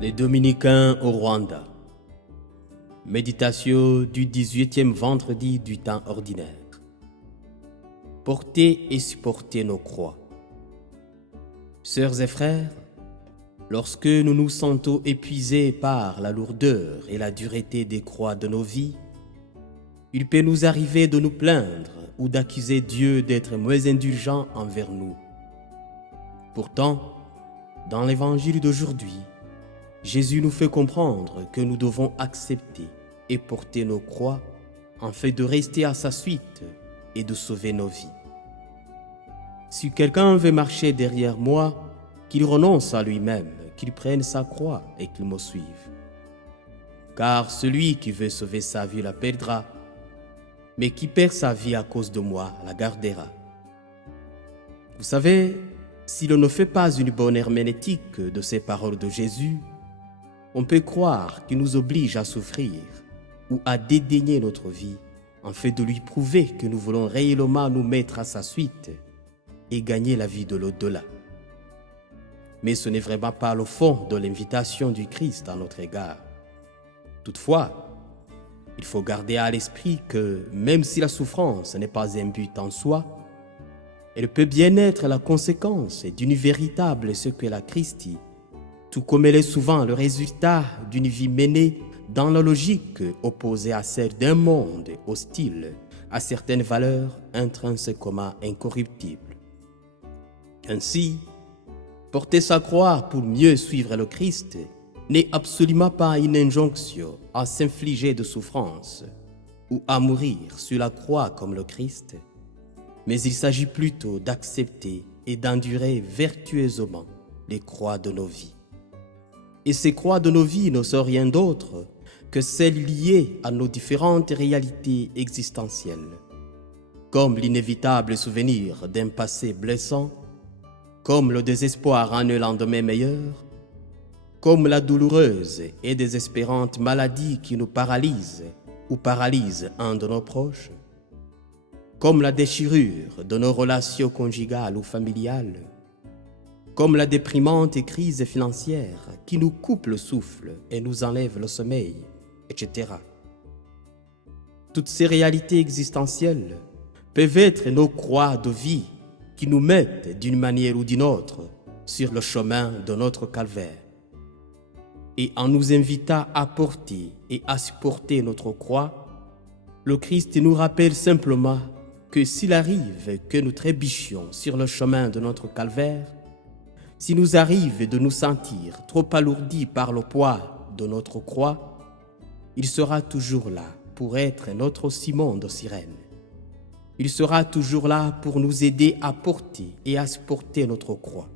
Les Dominicains au Rwanda. Méditation du 18e vendredi du temps ordinaire. Portez et supportez nos croix. Sœurs et frères, lorsque nous nous sentons épuisés par la lourdeur et la dureté des croix de nos vies, il peut nous arriver de nous plaindre ou d'accuser Dieu d'être moins indulgent envers nous. Pourtant, dans l'évangile d'aujourd'hui, Jésus nous fait comprendre que nous devons accepter et porter nos croix afin de rester à sa suite et de sauver nos vies. Si quelqu'un veut marcher derrière moi, qu'il renonce à lui-même, qu'il prenne sa croix et qu'il me suive. Car celui qui veut sauver sa vie la perdra, mais qui perd sa vie à cause de moi la gardera. Vous savez, si l'on ne fait pas une bonne herméneutique de ces paroles de Jésus, on peut croire qu'il nous oblige à souffrir ou à dédaigner notre vie afin de lui prouver que nous voulons réellement nous mettre à sa suite et gagner la vie de l'au-delà. Mais ce n'est vraiment pas le fond de l'invitation du Christ à notre égard. Toutefois, il faut garder à l'esprit que même si la souffrance n'est pas un but en soi, elle peut bien être la conséquence d'une véritable sequela Christi, tout comme elle est souvent le résultat d'une vie menée dans la logique opposée à celle d'un monde hostile à certaines valeurs intrinsèquement incorruptibles. Ainsi, porter sa croix pour mieux suivre le Christ n'est absolument pas une injonction à s'infliger de souffrances ou à mourir sur la croix comme le Christ, mais il s'agit plutôt d'accepter et d'endurer vertueusement les croix de nos vies. Et ces croix de nos vies ne sont rien d'autre que celles liées à nos différentes réalités existentielles, comme l'inévitable souvenir d'un passé blessant, comme le désespoir en un lendemain meilleur, comme la douloureuse et désespérante maladie qui nous paralyse ou paralyse un de nos proches, comme la déchirure de nos relations conjugales ou familiales, comme la déprimante crise financière qui nous coupe le souffle et nous enlève le sommeil, etc. Toutes ces réalités existentielles peuvent être nos croix de vie qui nous mettent d'une manière ou d'une autre sur le chemin de notre calvaire. Et en nous invitant à porter et à supporter notre croix, le Christ nous rappelle simplement que s'il arrive que nous trébuchions sur le chemin de notre calvaire, s'il nous arrive de nous sentir trop alourdis par le poids de notre croix, il sera toujours là pour être notre Simon de Cyrène. Il sera toujours là pour nous aider à porter et à supporter notre croix.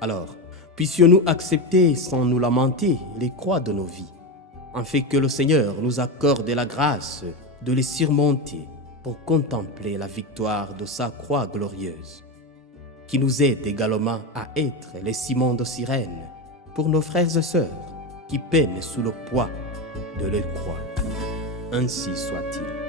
Alors, puissions-nous accepter sans nous lamenter les croix de nos vies, afin que le Seigneur nous accorde la grâce de les surmonter pour contempler la victoire de sa croix glorieuse, qui nous aide également à être les Simons de Cyrène pour nos frères et sœurs qui peinent sous le poids de leur croix. Ainsi soit-il.